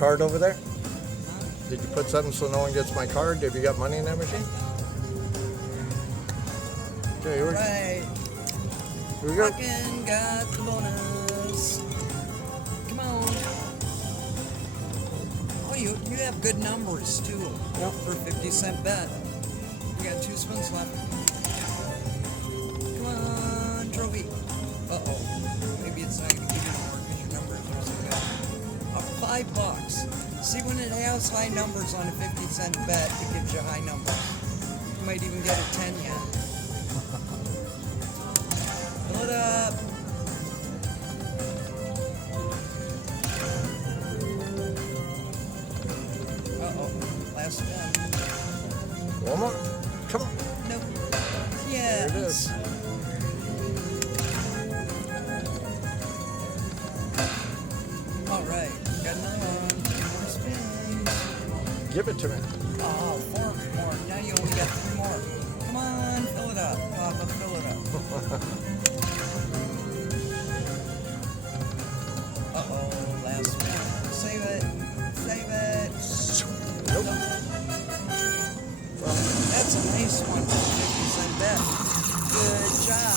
card over there? Did you put something so no one gets my card? Have you got money in that machine? Okay, here we go. Right. Here we go. Fucking got the bonus. Come on. Oh, you have good numbers too. Yep. For 50-cent bet. We got 2 spins left. Come on, trophy. Uh-oh. Maybe it's not going to give you more because your numbers are so good. $5. See, when it has high numbers on a 50-cent bet, it gives you high numbers. You might even get a 10 yen. Fill it up. Uh-oh. Last spin. One more. Come on. Nope. Yeah. There it is. All right. Got another one. 2 more spins. Give it to me. Oh, 4 more. Now you only got 3 more. Come on. Fill it up. Papa, fill it up. Uh-oh. Last spin. Save it. Save it. Nope. That's a nice one for a 50-cent bet. Good job.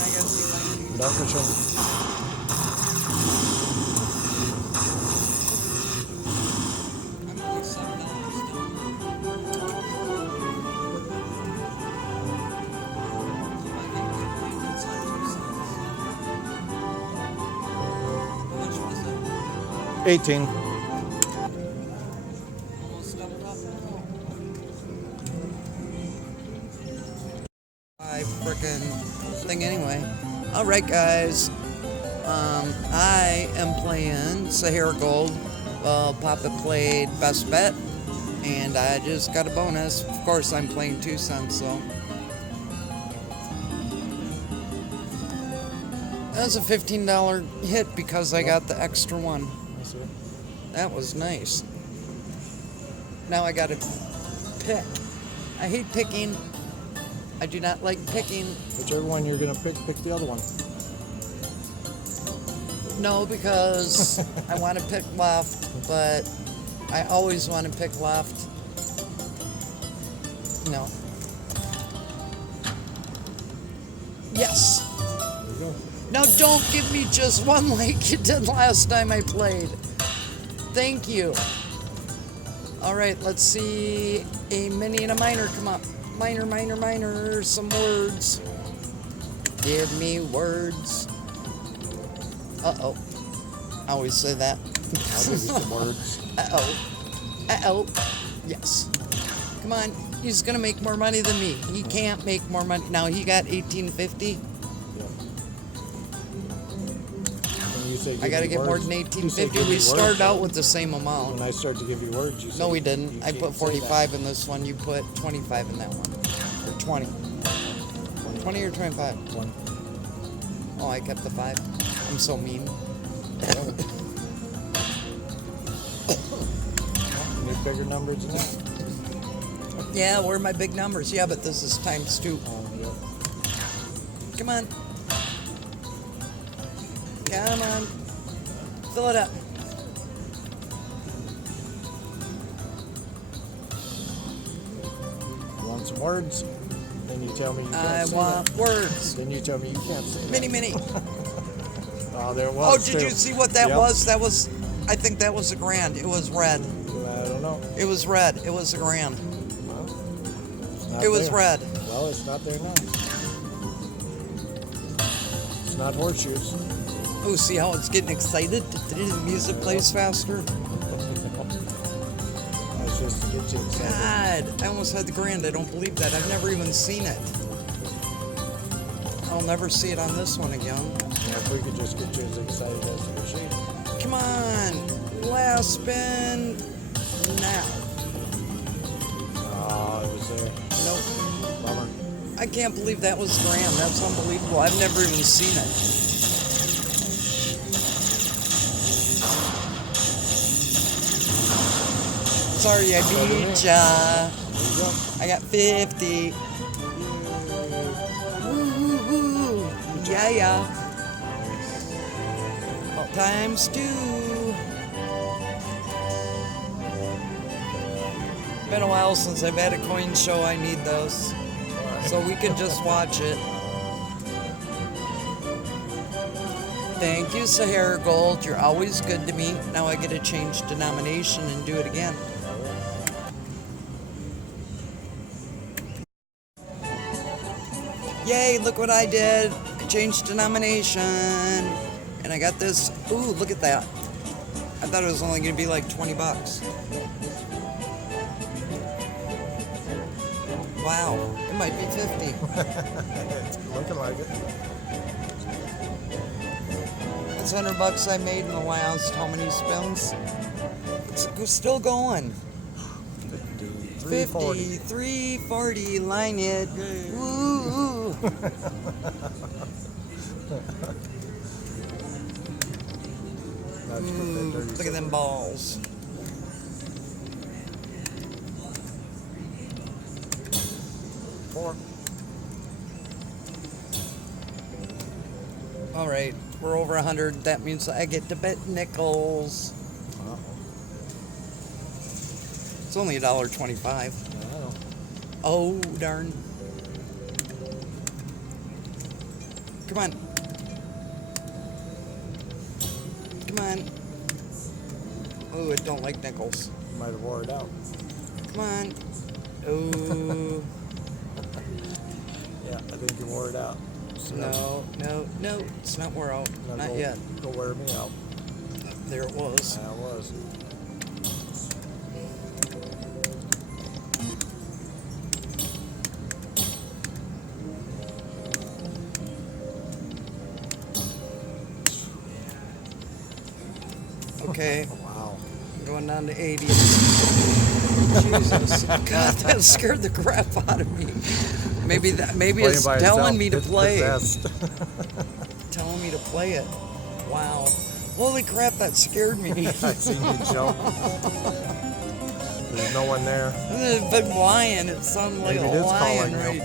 I gotta see if I can do Dankeschön. I'm only $7 still. See if I can get 19 cents, 2 cents. How much was it? 18. Almost doubled up. Frickin' thing anyway. All right, guys. I am playing Sahara Gold. Well, Papa played Best Bet, and I just got a bonus. Of course, I'm playing 2 cents, so. That was a $15 hit because I got the extra one. That was nice. Now I gotta pick. I hate picking. I do not like picking. Whichever one you're gonna pick the other one. No, because I want to pick left, but I always want to pick left. No. Yes. There you go. Now don't give me just one like you did last time I played. Thank you. All right, let's see a mini and a minor come up. Minor, minor, minor, some words. Give me words. Uh-oh. I always say that. I'll give you some words. Uh-oh. Uh-oh. Yes. Come on. He's going to make more money than me. He can't make more money. Now, he got $18.50. I got to get more than $18.50. We started out with the same amount. When I start to give you words, you say... No, we didn't. I put 45 in this one. You put 25 in that one. Or 20. 20 or 25? 1. Oh, I kept the 5. I'm so mean. Any bigger numbers than that? Yeah, where are my big numbers? Yeah, but this is times 2. Yeah. Come on. Come on. Fill it up. You want some words? Then you tell me you can't I say want that. words. Then you tell me you can't say Mini, that. mini. Oh, there it Oh, was. did you see what that Yep. was? That was, I think that was a grand. It was red. I don't know. It was red. It was a grand. Well, it's not It was there. red. Well, it's not there now. It's not horseshoes. Oh, see how it's getting excited? The music plays faster. That's just to get you excited. God, I almost had the grand. I don't believe that. I've never even seen it. I'll never see it on this one again. Yeah, if we could just get you as excited as the machine. Come on. Last spin. Now. Oh, it was there. Nope. Bummer. I can't believe that was grand. That's unbelievable. I've never even seen it. Sorry, I beat ya. There you go. I got 50. Woo, woo, woo. Yeah, yeah. Times 2. Been a while since I've had a coin show. I need those. So we can just watch it. Thank you, Sahara Gold. You're always good to me. Now I get to change denomination and do it again. Yay, look what I did. I changed denomination. And I got this. Ooh, look at that. I thought it was only going to be like 20 bucks. Wow, it might be 50. It's looking like it. That's 100 bucks I made in the last how many spins? It's still going. 50, 340, line it. Woo! Look at them balls. All right, we're over 100. That means I get to bet nickels. It's only $1.25. Oh, darn. Come on. Come on. Oh, it don't like nickels. Might have wore it out. Come on. Oh. Yeah, I think you wore it out. So No, it's not wore out. Not yet. Go wear me out. There it was. Yeah, it was. Okay. Wow. Going down to 80. Jesus. God, that scared the crap out of me. Maybe it's telling me to play. Telling me to play it. Wow. Holy crap, that scared me. I seen you jump. There's no one there. There's a big lion. It sounded like Maybe a it is lion, calling right? you.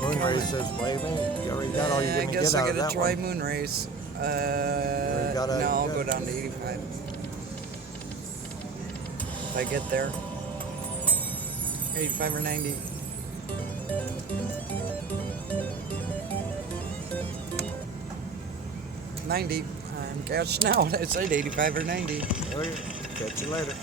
Moonray says, wait a minute, you already got all you're I going to guess get I out of gotta that try one. moon race. got No, it, I'll you go got down to 85. If I get there. 85 or 90. $90. I'm cashing out. I said 85 or 90. Okay, catch you later.